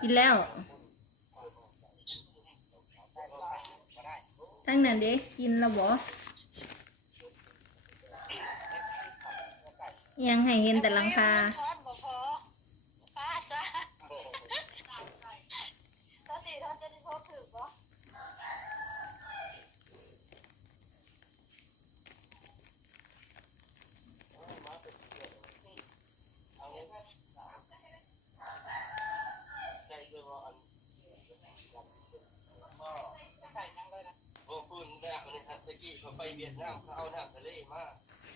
กินแล้ว ทั้งนั้นเด้กินแล้วบ่ยังให้เห็นแต่หลังคา ทอดบ่พอป้าซะถ้าสี่ทอดจะได้โทษถึกบ่ โอ้คุณเนี่ยมันทัตะกี้เขา ไปเวียดนามเขาเอาน้ำทะเลมา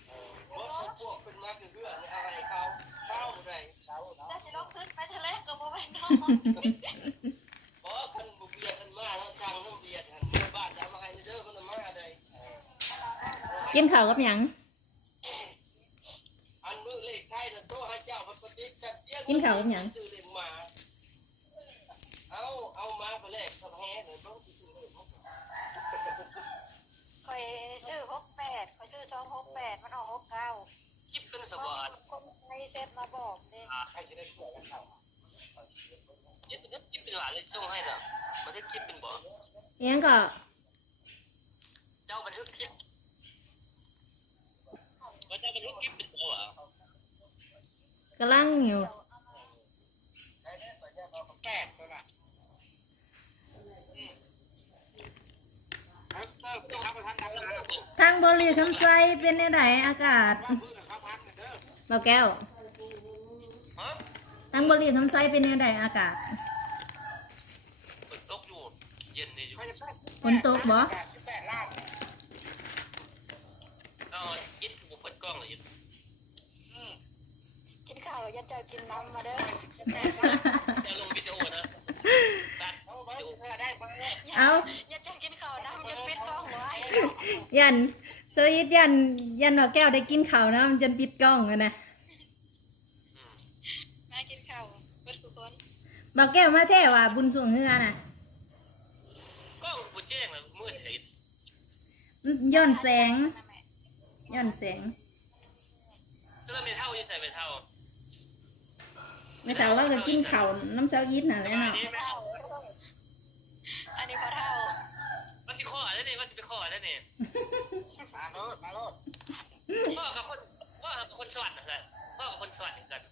เออเพราะพวกเป็นมาคือเพื่อนในอะไรเขาเข้าไหนเช้าเนาะถ้าสิลงขึ้นไปทะเลก็บ่ไปนอนเพราะคันบุกเบียดกันมาแล้วสั่งน้ำเบียดหันเมื่อบ้านจะมาให้เด้อมันมาได้กินข้าวกับหยังอันมือเลขไทยนั่นโตให้เจ้าพระปฏิจัดเตี้ยกินข้าวกับหยัง ซื้อเลี้ยงมาเอาเอามาไปแลกสะแพ้เลยต้องซื้อเลย ข่อยซื้อ68ข่อยซื้อ268มันออก69คิดเป็นสเพราะวัสดิ์คนไทยเซ็ตมาบอกเด้ใครจะได้เกิดกันเขาคิดเป็นคิดเป็นหลานเลยส่งให้น่ะบันทึกคลิปเป็นบ่อิหยังก็เจ้าบันทึกคลิปว่าเจ้าบันทึกคลิปเป็นบ่อะกำลังอยู่ แก่ตัวน่ะครับเจ้าครับประธานดังนะ ทางบริคำไซเป็นยังไงอากาศพื้นนะครับพักเด้อเบาแก้วฮะทางบริคำไซเป็นยังไงอากาศฝนตกอยู่เย็นนี่อยู่ฝนตกบ่ก็ยิดกูเปิดกล้องเลยกินข้าวอย่าเจอกินน้ำมาเด้อจะลงวิดีโอนะตัดวิดีโอได้ไหมเอาอย่าเจอกินข้าวน้ำอย่าปิดกล้องไว้ยัน สวิตยันยันเบาแก้วได้กินข้าวนะมันจนปิดกล้องอะนะมากินข้าวเบิดทุกคนเบาแก้วมาแท้ว่าบุญสวงเฮือน่ะกล้องกูแจ้งเลยมืดเห็นมันย้อนแสงนะแม่ย้อนแสงจะเริ่มเป็นเท่ายี่ใส่เป็นเท่าไม่ถามว่าก็กินข้าวน้ำเช้ายิดน่ะแหล้วเนาะอันนี้พอเท่าว่าสิข้ออะไรเนี่ยว่าสิไปข้ออะไรเนี่ยมา โลดมาโลดพ่อกับคนพ่อกับคนสวัสดิ์นะพ่อกับคนสวัสดิ์กัน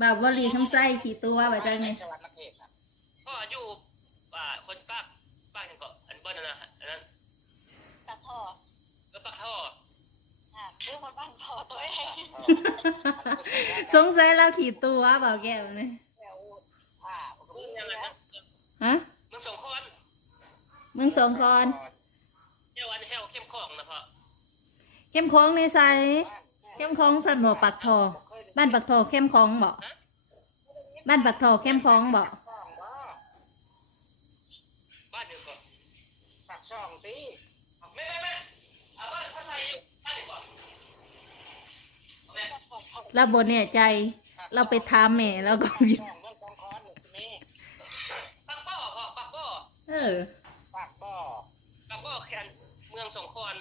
บ่าวบริคำไซขี่ตัวว่าจังไงสวัสดิ์นักเทศครับพ่ออยู่ป่าคนปากปากยังเกาะอันเบิ้ลนะอันนั้นกระท่อก็ปากท่ออ่าเรื่องมันบ้านพอตัวเองสงสัยเราขี่ตัวเบาแก้วนะมึงยังไงนะฮะมึงสองคนมึงสองคน เที่ยวอันเที่ยวเข้มข้นนะพ่อ เข้มข้องในใสเข้มข้องสันบ่ปักทอ บ้านปักทอเข้มข้องบ่บ้านปักทอเข้มข้องบ่บ้านเดียวก่อนปากช่องตีไม่ไม่ไม่เอาบ้านพ่อใส่อยู่บ้านเดียวก่อนแม่เราบ่แน่ใจ เราไปถามแม่แล้วก็ผิดช่องเมืองกองคอนนี่ปักบ่อพ่อปักบ่อเออ ปากบ่อ ปักบ่อแคนเมืองสงขลา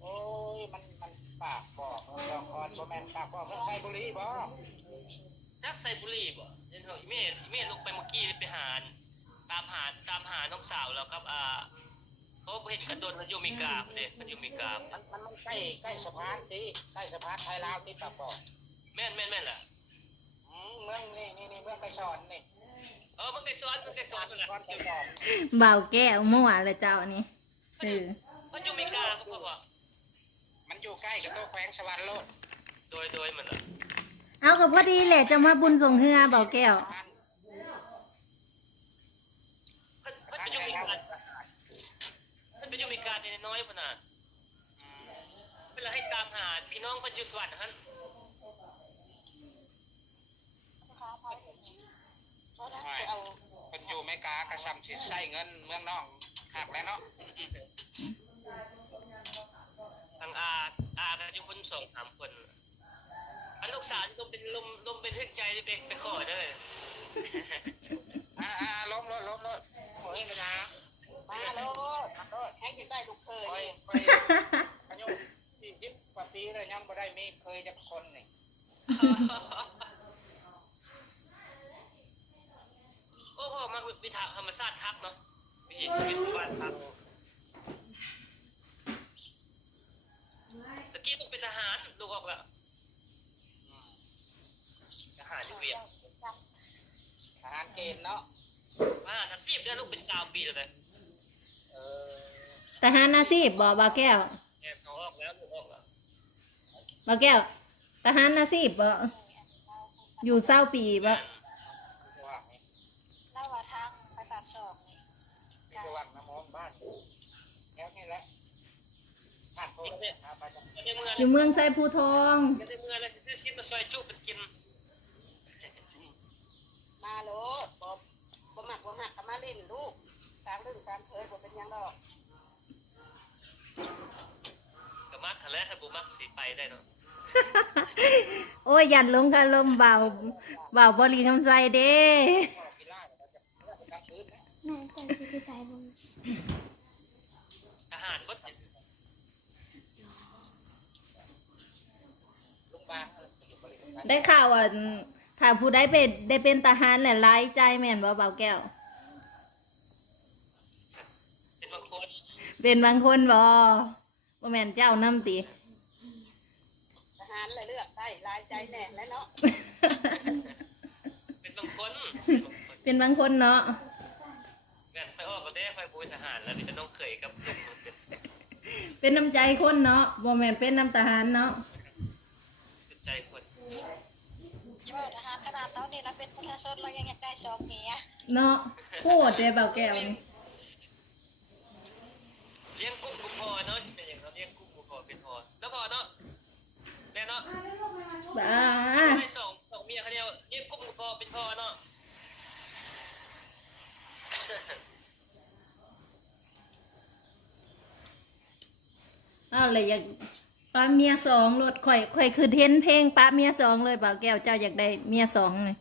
โอ้ย มัน มันปากบ่อเมืองคอนบ่แม่นปากบ่อเมืองไทยบุรีบ่นักไซบุรีบ่เห็นเหรออีเมฆอีเมฆลงไปเมื่อกี้ไปหาตามหาตามหาน้องสาวแล้วครับอ่าเขาเห็นกันโดนกันอยู่อเมริกาเด็กกันอยู่อเมริกามันมันมันใกล้ใกล้สะพานตีใกล้สะพานไทยลาวที่ปากบ่อแม่นแม่นแม่นแหละอืมเมืองนี่นี่นี่เมืองไกรสอนนี่เออมันไกลซ้อนมันไกลซ้อนนั่นะเบาแก้วมั่วเลยเจ้านี่สื่อมันอยู่อเมริกาก็พอพอมันอยู่ใกล้กับตัวแขวงสวรรค์โลด โดยโดยมันละเอากับพอดีแหละจะมาบุญส่งเฮือเบาแก้วสะพานมันมันเป็นอยู่อเมริกามันเป็นอยู่อเมริกาในน้อยพน่ะอืมเวลาให้ตามหาพี่น้องเพันอยุสวรรค์นะฮะเพราะนั้นไปเอาเป็นอยู่อเมริกากระซำที่ใส่เงินเมืองนอกคักแล้วเนาะอืมอืมทางอาอากันอยู่คนสองสามคนอันลูก สาวที่ลมเป็นลมลมเป็นเฮือกใจที่ไปไปขอเด้ออ่าอ่าล้มรถล้มรถโอ้ยนะมาโลดแห้งอยู่ใต้ลูกเคยคอยนี่คอยอายุสี่สิบกว่าปีเลยยังบ่ได้มีเคยจะคนนี่มักวิถีธรรมชาติครับเนาะวิถีชีวิตบ้านครับตะกี้ต้องเป็นทหารลูกออกแล้วอืมท หารอยู่เวียงทหารเกณฑ์เนาะอ่าทัศนีได้ลูกเป็นชาวปีแล้วเลย เออทหารอาชีพบ่บ่าวแก้วแอบเขาออกแล้วลูกออกแล้วบ่าวแก้วทหารอาชีพบ่อยู่เศร้าปีบ่ว่าไงเล่าว่าทางไปปากซอกนี่มีกระวังน้ำมองบ้านแถวนี้แหละบ้านโพธิ์ครับไปจังไม่ได้เมื่ออยู่เมืองไซภูทอง ไม่ได้เมื่อแล้วซื้อซิปมาซอยจุเป็นกิน มาโลดบ่บ่มักบ่มักก็มาเล่นลูกตามเรื่องตามเคยบ่เป็นหยังดอกก็มักหันแล้วถ้าบุมักสีไปได้เนาะโอ้ยยันลงคาลมเบาเบาบริคำใจเด้พ่อกีฬาเราจะเราจะกลางคืนนะแม่แต่สิไปใส่บุญทหารบดลุงบางอยู่บริษัทได้ข่าวว่า ถ้าผู้ได้เป็นได้เป็นทหารแหละร้ายใจแม่นบ่เบาแก้ว เป็นบางคนเป็นบางคนบ่บ่แม่นเจ้าน้ำติทหารเลยเลือกได้หลายใจแน่แหล้วเนาะ เป็นบางคนเป็นบางคนเนาะแม่นไปออกก็ได้ไฟบุญทหารแล้วมีแต่น้องเขยกับลุงมันเป็นเป็นน้ำใจคนเนาะบ่แม่นเป็นน้ำทหารเนาะจิตใจคนยี่ว่าทหารข นาดเราเนี่ยเราเป็นประชาชนเรายังอยากได้สองเมียเนาะโคตรเด้เบาแก้วนี่เลี้ยงกุ้งกุพอเนาะที่เป็นอย่างเราเลี้ยงกุ้งกุพอเป็นพอแล้วพอเนาะแน่เนาะบ้าให้สองสองเมียเขาเดียวเลี้ยงกุ้งกุพอเป็นพอเนาะเอาเลยอยาก ป้าเมียสองรถข่อยข่อยคือเห็นเพลงป้าเมียสองเลยเบาแก้วเจ้าอยากได้เมียสองเลย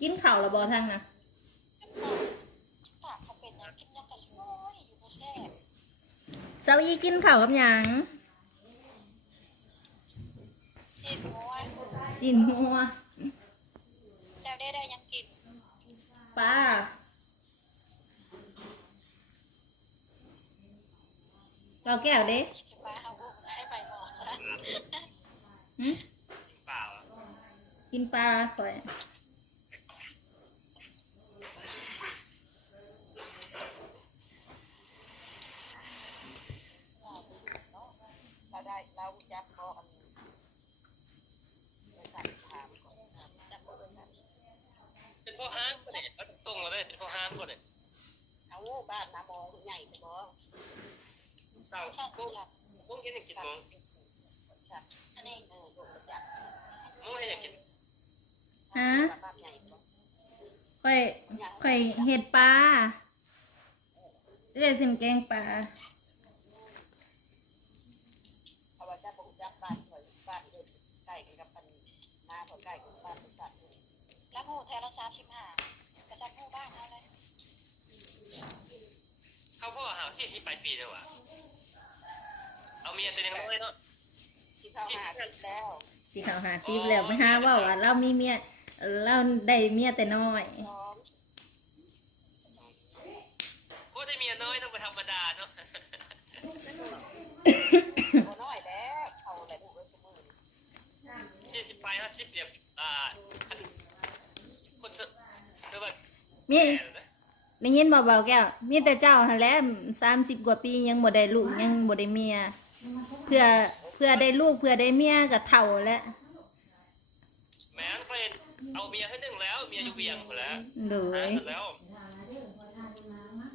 กินข้าวและบ่ทั้งนะปากเขาเป็นอย่างกินยังกระช่วยอยู่บ่แช่เสาอีกินข้าวกับหยังชีดม้วยกินหัวแล้ว ได้ได้ยังกินปลาเบาแก้วเด้จะไปเอาบุกให้ไปหมอซะหึเปล่าอะกินปลาข่อย เราได้เราจับบ่อันบริษัทถามก่อนจับบ่บริษัท เป็น พ่อห้างก็เนี่ยเอาตรงๆเลยเป็นพ่อห้างก็เนี่ยเอาบ้านน้ำมองใหญ่บ่เศร้าใช่กุ้งหลับกุ้งกินอย่างกินมงบริษัทอันนี้เออลูกประจักษ์มงให้อย่างกินฮะบ้านใหญ่บ่ข่อยข่อยเห็ดปลาเรียกขึ้นแกงปลาเพราะว่าจะบ่รู้จักบ้านข่อยบ้านเดินใกล้กันกับปันหน้าบ่ใกล้กับบ้านบริษัทนี่ แล้ว หูแทนเราสามสิบห้ากระชับหูบ้านเอาเลยเข้าพ่อหาสี่สิบปลายปีเลยว่ะเอาเมียตัวเองเลยเนาะที่เข้าหาสิบแล้วสิเขาหาซีบแล้วไม่หาว่าว่าเรามีเมียเราได้เมียแต่น้อยพร้อมโคตรได้เมียน้อยต้องไปธรรมดาเนาะบ่น้อยแล้วเขาแหละลูกเอ้ยสมือสี่สิบปลายห้าสิบเดียบอ่าคนเสหรือว่า มีแก่เลยได้ยินบ่เบาแก้ว มีแต่เจ้าหันแหล้วสามสิบกว่าปียังบ่ได้ลูกยังบ่ได้เมีย เพื่อเพื่อได้ลูกเพื่อได้เมียก็เท่าแล้วแม่นเฟรนเอาเมียให้หนึ่งแล้ว เมียอยู่เวียงหมดแล้วโดหายหมดแล้ว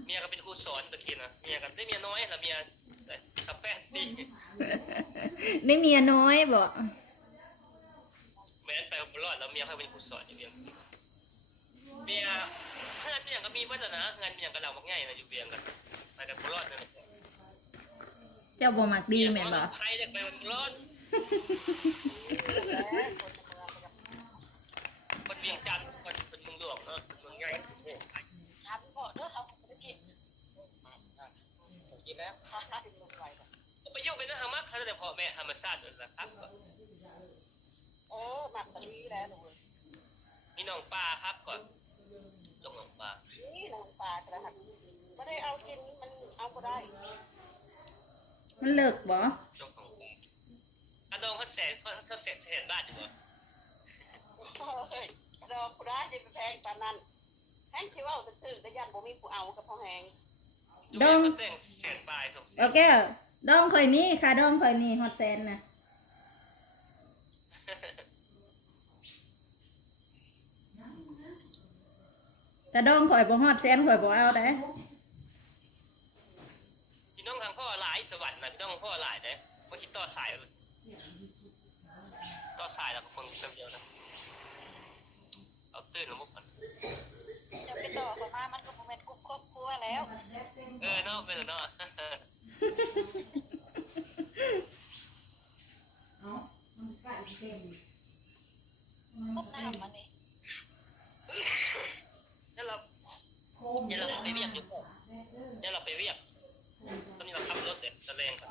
เมียก็เป็นครูสอนตะกี้นะเมียก็ได้เมียน้อยแล้วเมียกับแปดปีได้เมียน้อยบ่แม่นไปบรอดแล้วเมียเขาเป็นครูสอนอยู่เวียงเมีย งานเมียก็มีเบ้างนะงานเมียก็เรามักง่ายนะอยู่เวียงกันไปกันบรอดนะเจ้าบ่มักดีแม่นบ่ไทยเด็กไปบรอดแล้วคนในเมืองก็จะคนเวียงจันทร์คนเป็นเมืองหลวงเนาะเป็นเมืองใหญ่ถามพ่อเด้อเขาไม่ได้กินกินแล้วขึ้นลงไปก่อนผประโยคเป็นนักธรรมะเขาแต่พ่อแม่ธรรมชาตินั่นแหละครับเออหมักตะลีแล้วหนูมีน้องปลาครับก่อน ลงน้องปลานี่นางปลากระหับไม่ได้เอากินมันเอาก็ได้มันเลิกบ่ลงของกุ้งกระดองเขาแสนเขาแสนแสนบาทอยู่บ่เฮ้ยดอกก็ได้จะไปแพงปานนั้นแห้งคิดว่าจะซื้อได้ยันบ่มีผู้เอากับพ่อแหงดองเขาแต่งแสนปลายครับโอเคดองข่อยมีค่ะดองข่อยมีฮอตแซนนะ แต่ดองข่อยบ่ฮอตแซนข่อยบ่เอาได้พี่น้องทางพ่อหลายสวรรค์นะพี่น้องทางพ่อหลายเด้บางทีต่อสายต่อสายแล้วก็คนเดียวนะเอาตื่นแล้วมุกก่อนจะไปต่อเขามามันก็บ่แม่นกุ๊บครอบครัวแล้ว เออเนาะเป็นเนาะพบน้ำมันนี่เดี๋ยวเรา เดี๋ยวเราไปเวียกอยู่เดี๋ยวเราไปเวียกตอนนี้เราขับรถเด็ดตะเลงครับ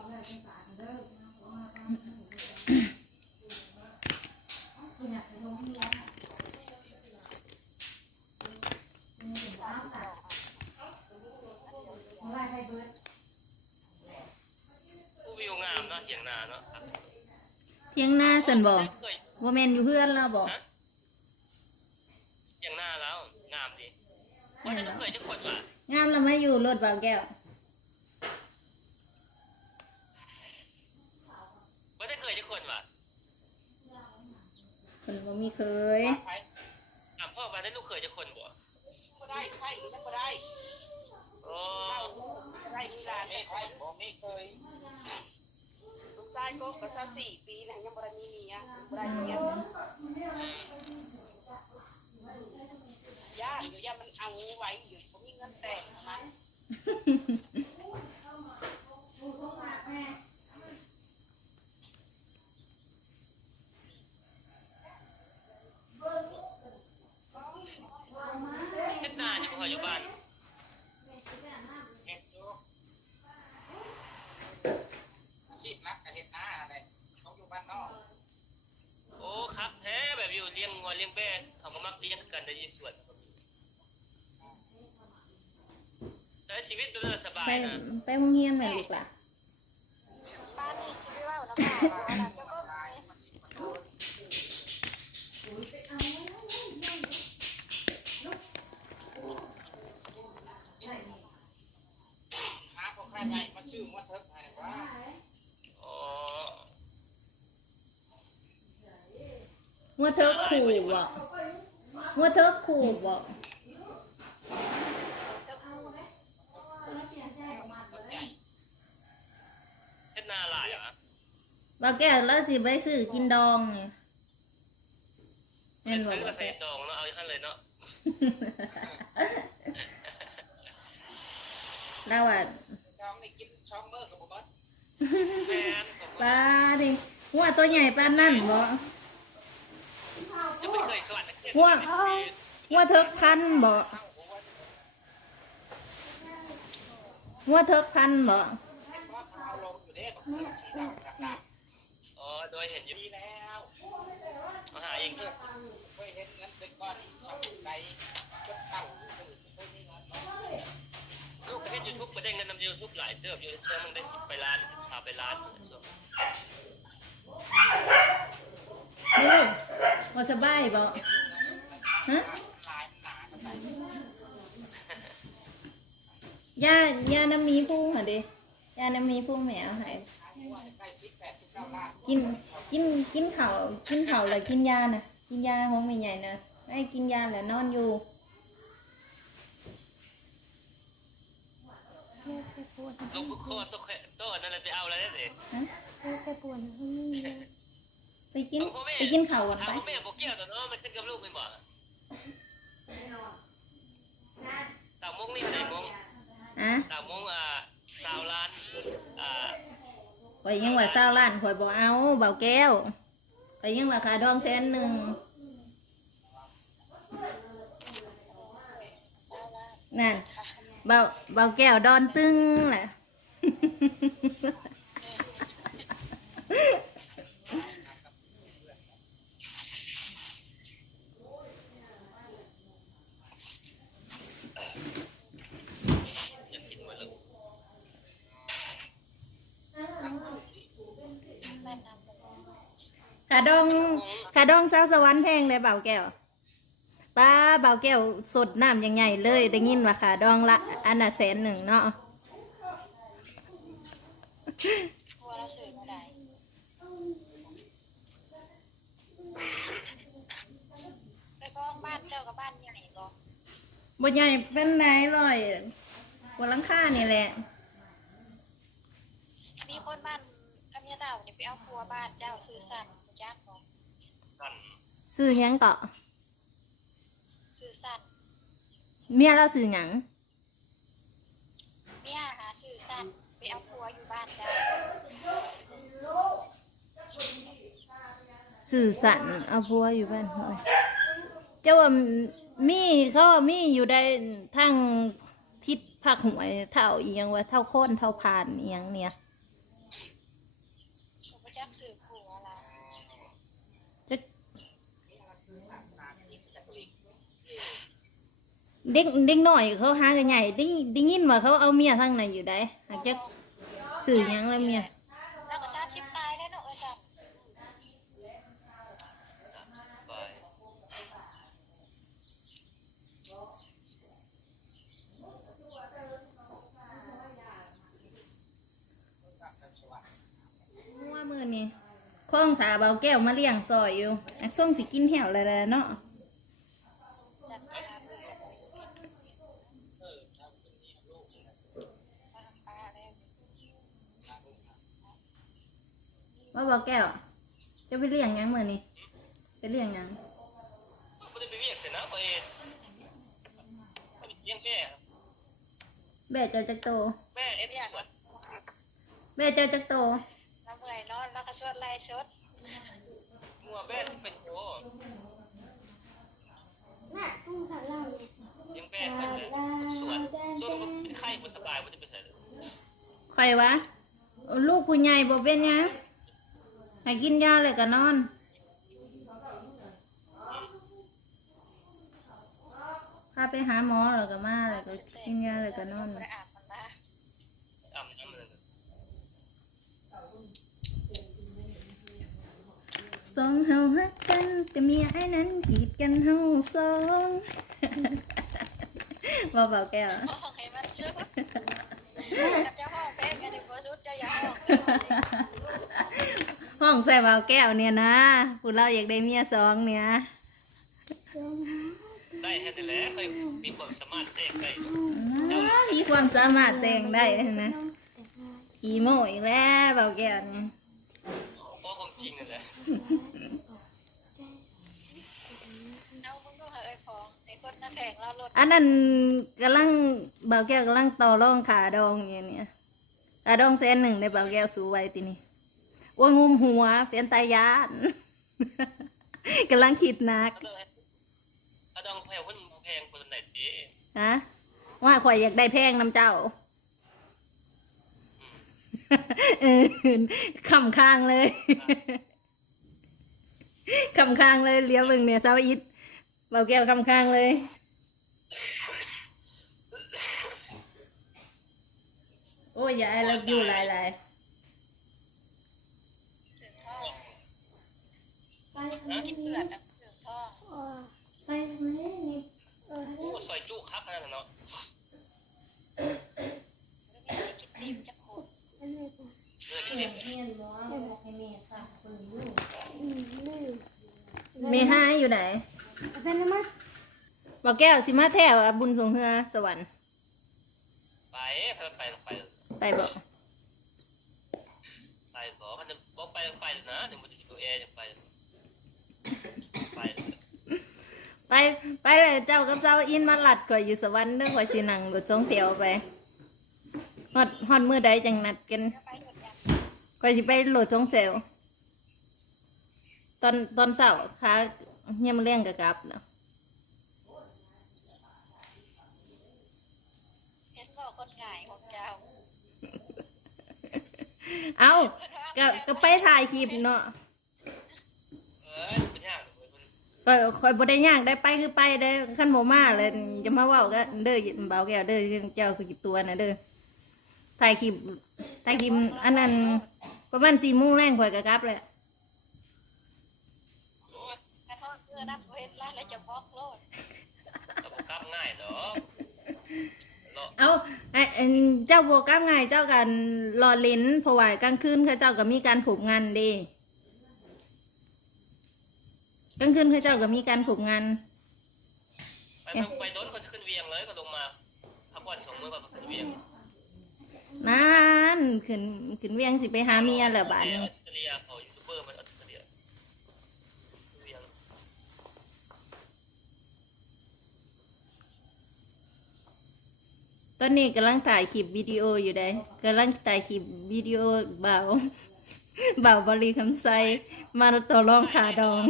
ผู้วิวงามเนาะเถียงนาเนาะครับเที่ยงหน้าสันบ่เคยบ่แม่นอยู่เพื่อนเราบ่ฮะเถียงนาแล้วงามดี ว่าจะเคยจะคนว่ะงามแล้วไม่อยู่รถบ่าวแก้วว่าจะเคยจะคนว่ะเพิ่นบ่มีเคยไปถามพ่อว่าได้ลูกเคยจะคนบ่ก็ได้ใช่หรือไม่ก็ได้โอ้ได้มีหลานไม่ได้ใครผมไม่เคยลูกชายก็ก็สักสี่ปีนะยังบ่ได้มีเมียบ่ได้เมีย ย่าอยู่ย่ามันเอาไว้อยู่ผมมีเงินแต่งมาเฮ็ดนาอยู่พ่ออยู่บ้านเห็ดอยู่อาชีพนักกับเห็ดหน้าอะไรเขาอยู่บ้านนอกโอ้ครับแท้แบบอยู่เลี้ยงงัวเลี้ยงแบะเขาก็มักเลี้ยงกันในสวน แต่ชีวิตมันสบายไปนะไปโรงเรียนแม่ลูกล่ะป้านี่สิไปเว้าแล้วค่ะว่าน่ะจะเบิ่งไหมหาพวกข้าใหญ่มาชื่อมาเทิดให้ว่าอ๋อหัวเทิกขู่บ่หัวเทิกขู่บ่ เฮ็ดนาหลายเหรอะ บ่าวแก้วแล้วสิไปซื้อกินดองนี่ไปแม่นบ่ซื้อบ่มาาวใส่แก้วดองแล้วเอาอย่างนั้นเลยเนาะเราอะช่องนี่กินช่องเมื่อกับผมเบิดแฟนผมปลาดิหัวตัวใหญ่ปานนั่นบ่จะไม่เคยสวัสดิ์หัวหัวเทิกพันบ่เข้าหัวหัวเทิกพันบ่ว่าเขาเอาลงอยู่เด้บอกเรื่องชีดำดำอ๋อ โดยเห็นอยู่ดีแล้วมาหาเองเคยเห็นเงินเป็นก้อนช่องใดก็เข้าสื่อเคยมีเงินลูกเฮ็ดยูทูบก็ได้เงินนำยูทูบหลายเติบอยู่ช่วงมึงได้สิบไปล้านสิบสามไปล้านช่วงลูกบ่สบายบ่ฮะลายหนาขนาดย่าย่าน้ำมีพุ่งหั่นเด้ย่าน้ำมีพุ่งแม่เอาให้ได้สิบแปดสิบเก้าล้าน กินกินกินข้าวกินข้าวแล้วกินยานะกินยาห้องใหญ่ๆนะให้กินยาแล้วนอนอยู่ลูกบุคคลโต๊ะโต๊ะนั่นแหละไปเอาอะไรได้สิไปกินไปกินข้าวกันถามไปพ่อแม่บอกเกี่ยวแต่เนาะมันขึ้นกับลูกไม่บอกตามมงนี่ไหนมงอะตามมงอ่าสาวล้านอ่า ข่อยยังว่าเศร้าล้านข่อยบอกเอาเบาแก้วข่อยยังว่าขาดองแสนหนึ่งนั่นเบาเบาแก้วดอนตึงแหละ อยากกินหมดแล้ว แม่นำไป ขาดองขาดองสาวสวรรค์แพงเลยเบาแก้วป้าเบาแก้วสดน้ำยังไงเลยได้ยินว่าขาดองละอันน่ะแสนหนึ่งเนาะกลัวเราสื่อมาได้ไปกองบ้านเจ้ากับบ้านใหญ่บ่บนใหญ่เป็นไหนร้อยบนหลังคานี่แหละ มีคนบ้านกำยาเต่าเนี่ยไปเอาครัวบ้านเจ้าซื้อสั่นจักบ่สั่น ซื้อหยังเกาะซื้อสั่นเมียเราซื้อหยังเนี่ยหาซื้อสั่นไปเอาครัวอยู่บ้านเจ้าสื่อสันเอาพัวอยู่บ้านเฮ้ยเจ้าว่ามีเขาว่ามีอยู่ได้ทั้งทิศภาคหวยเท่าอีหยังว่าเท่าโค่นเท่าพานอีหยังเนี่ย ผมบ่จักซื้อครัวละ จะ เด็กเด็กหน่อยเขาหากันใหญ่ได้ได้ยินว่าเขาเอาเมียทั้งไหนอยู่ได้หากจะสื่อหยังแล้วเมียแล้วก็ทราบชิปปลายแล้วเนาะเอ้ยจ้ะไปว่ามือนี่ข้องถาเบาแก้วมาเลี้ยงซอยอยู่อักส่งสิกินแหวเลยแหละเนาะ จัดไปครับมาทำปลาแล้ว ว่าเบาแก้ว จะไปเลี้ยงหยังมือนี่ไปเลี้ยงหยัง ไม่ได้ไปเรียกเสร็จนะตัวเองไม่ได้เลี้ยงแม่ แม่เจ้าจักโต แม่เอ็ดสวนแม่เจ้าจักโตน้ำเมื่อยนอนแล้วก็ชวดไล่ชดงัวแม่ที่เป็นโตน่ะต้องสารเราเนี่ยเลี้ยงแม่เป็นเลยสวนส่วนมันเป็นไข้มันสบายมันจะไปใส่เลยใครวะ ลูกผู้ใหญ่บ่เป็นหยังให้กินยาเลยก็นอนาไปหาหมอแล้วก็มาแล้วก็กินยาเลยก็นอนไปอาบมันมาอ่ำน้ำเลยสองเฮาฮักกัน แต่เมียไอ้นั้นกีดกันเฮาสองบ่เบาแก้วห้องให้มันชุดเจ้าห้องเป็นกันดีกว่ชุดเจ้าอย่าห้องชุดห้องใส่เบาแก้วเนี่ยนะผู้เราอยากได้เมียสองเนี่ย ได้แค่นั้นแหละเคยมีความสามารถเตะได้อ้ามีความสามารถแต่งได้นะขี่โม่อีกแล้วเบาแก้วเนี่ยเพราะความจริงนั่นแหละเอามึงดูเหอะไอ้ของไอ้คนน้ำแข็งเราลดอันนั้นกำลังเบาแก้วกำลังต่อรองขาดองอย่างเนี้ยขาดองเส้นหนึ่งในเบาแก้วสูไว้ทีนี้โอ้ยงุมหัวเป็นตายานกำลังคิดหนัก ถ้าดองแพงคนแพงคนไหนเจ๊ฮะว่าข่อยอยากได้แพงน้ำเจ้าเออคำค้างเลยคำค้างเลยเลี้ยวเบิ่งเนี่ยเสาอิดเบาแก้วคำค้างเลยโอ้ยยายเราอยู่หลายหลายถึงท่อไปทำไมกินเลือดอะถึงท่อเออ ไปทำไมนี่เออโอ้ซอยจุคักขนาดนั้นเนาะแล้วมีกินตีมจะโคตรอันนี้ก็เลือดเด็ดอืมลืมเมห้าอยู่ไหนเอาไปนะมั้ยเบาแก้วสิมาแถวอะบุญสงเฮือสวรรค์ไปไปไปไปไปบอกไปบอกมันจะบอกไปไปนะเดี๋ยวมันจะตัวแอร์จะไปไป ไปไปเลยเจ้ากับเจ้าอินมาหลัดก่อยอยู่สวรรค์เด้อข่อยสินั่งรถสองเที่ยวไปฮอดฮอดมือใดจังนัดกันไปหมดยังข่อยสิไปโหลดสองเซลตอนตอนเช้าค่ะเฮียมาเลี้ยงกับกลับเนาะเห็นบอกคนง่ายของเจ้าเอาเพิ่นว่าก็ก็ไปถ่ายคลิปเนาะ เออเป็นยา กเว้ยมันก็คอยบ่ได้ย่างได้ไปคือไปได้ขั้นบ่มาเลยจะมาเว้าก็เด้อเบาแก้วเด้อเจ้าคือกิบตัวนะเด้อถ่ายคลิปถ่ายคลิปอันนั้นประมาณ4โมงแรงข่อยก็กลับแหละโอ้ยกระทอดเสื้อนับเฮ็ดร้านแล้วจะบล็อกโลดเราบ่กลับง่ายดอกเลาะเอาไอ้อันเจ้าบ่กลับง่ายเจ้ากันรอเล่นเพราะว่ากลางคืนเขาเจ้าก็มีการผูกงานเด้ กลางคืนเขาเจ้าก็มีการผูกงานไปทางไปโดนก็จะขึ้นเวียงเลยก็ลงมาพักผ่อนสองมื้อก็ขึ้นเวียงนั่นขึ้นขึ้นเวียงสิไปหาเมียแล้วบาดอนี้อสเตรเลียเขายูทูบเบอร์มันออสเตรเลียเวียงตอนนี้กำลังถ่ายคลิปวิดีโออยู่ได้กำลังถ่ายคลิปวิดีโอเบาเบาบริคำไซมาต่อรองขาดอง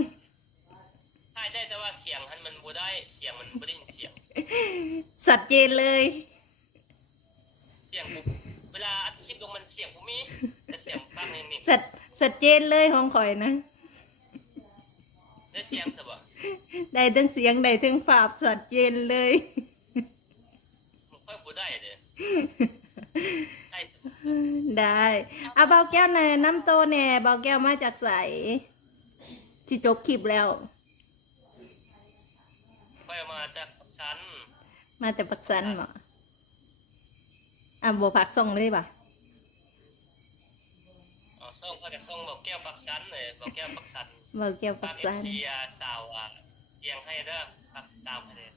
ถ่ายได้แต่ว่า เสียงหันมันบ่ได้เสียงมันบ่ได้ยินเสียง สัดเจนเลย เสียงปุ๊บเวลาอัดคลิปลงมันเสียงบ่มีแต่เสียงฟังนี่นี่สัดสัดเจนเลยของข่อยนะ ได้เสียงซะบ่ได้ทั้งเสียงได้ทั้งภาพสัดเจนเลยมันค่อยบ่ได้เด้ได้ซะบ่ได้เอาเบาแก้วในอยน้ำโตแน่เบาแก้วมาจากใสจิจบคลิปแล้ว ค่อยเอามาจากชั้น มาแต่ปักสันเหรออะโบพักส่งเลยป่ะอ๋อส่งค่อยก็ส่งบอกแก้วปักชั้นเลยบอกแก้วปักชั้นเบาแก้วฝาปักกเอสัฟนซีอะสาวอะเอียงให้เด้อครับตามให้เลย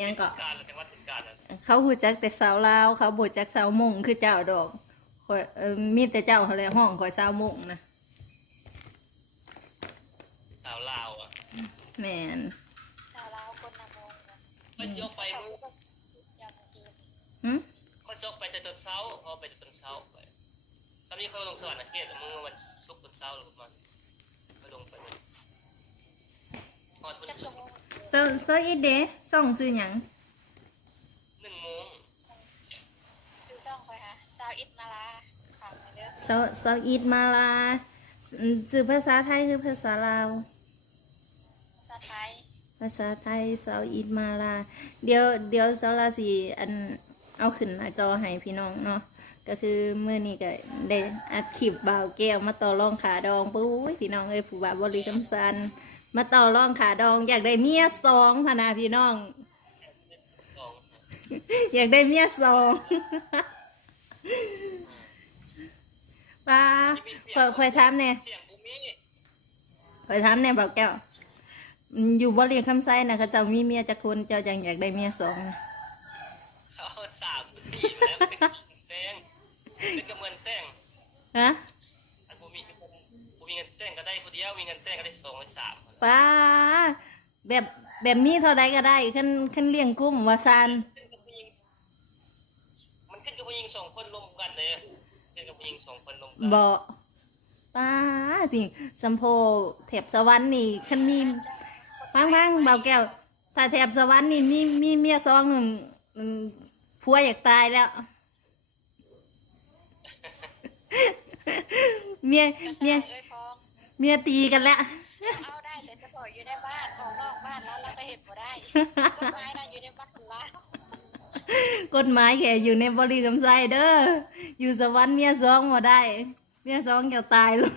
ยังก็การแล้วจังหวัดติดการแล้วเขาหูจักแต่สาวลาวเขาบจักสาวมงคือเจ้าดอกคอยเอ่อมีแต่เจ้าเขาเลยห้องคอยสาวมงนะสาวลาวอะแมน สาวลาวคนนำมง นะค่อยสิออกไปเขามื้อก็ยังกินหึค่อยสิออกไปแต่ตอนเช้าเอาไปแต่ตอนเช้าไปสามีเขาลงสวรรค์นะเขตมื้อวันศุกร์ตอนเช้าแล้วมันก็ลงไปเลยฮอดวันจักศุชั่กวร์โมงเซาเซาอีเดส่องซื้อหยังหนึ่งโมงซื้อต้องคอยหาสาวอิดมาลาถามมาเด้อเซาเซาอีดมาลาอืมซื้อภาษาไทยคือภาษาลาว ภาษาไทยภาษาไทยเซาอีดมาลา เดี๋ยวเดี๋ยวเซาลาสิอันเอาขึ้นหน้าจอให้พี่น้องเนาะก็คือเมื่อนี้ก็ได้อัดคลิปบ่าวแก้วมาต่อรองขาดองปุ้ยพี่น้องเอ้ยผู้บ่าวบริกำซันมาต่อรองขาดอง อยากได้เมียสองพะนาพี่น้อง อยากได้เมียสองป้าคอยถามเนี่ยเสียงบ่มีคอยถามเนี่ยบ่าวแก้ว อืมอยู่บริคำไซนะเขาเจ้ามีเมียจักคนเจ้าจังอยากได้เมียสองนะเอาสามสี่แล้วเป็นแตงเป็นกระเหมือนแตงฮะอันบ่มีบ่มีเงินแตงก็ได้ผู้เดียวมีเงินแตงก็ได้สองได้สามป้าแบบแบบนี้เท่าใดก็ได้ขึ้นขึ้นเลี้ยงกุ้มว่าซานขึ้นกับผู้หญิงมันขึ้นกับผู้หญิงสองคนรวมกันเลยขึ้นกับผู้หญิงสองคนรวมกันบ่ป้าติสัมโพแถบสวรรค์นี่คันมี พังพังๆเบาแก้วถ้าแถบสวรรค์นี่มีมีเมียสองหนึ่งอืมผัวอยากตายแล้ว เมียภาษาเมียเอ้ยฟองเมียตีกันแล้วเอาได้แต่จะปล่อยอยู่ในบ้านออกนอกบ้านแล้วเราก็เห็นบ่ได้กฎหมายน่ะอยู่ในบ้านของเรากฎหมายแค่อยู่ในบริกรรมไซเด้ออยู่สวรรค์เมียสองมาได้ เมียสองจะตายเลย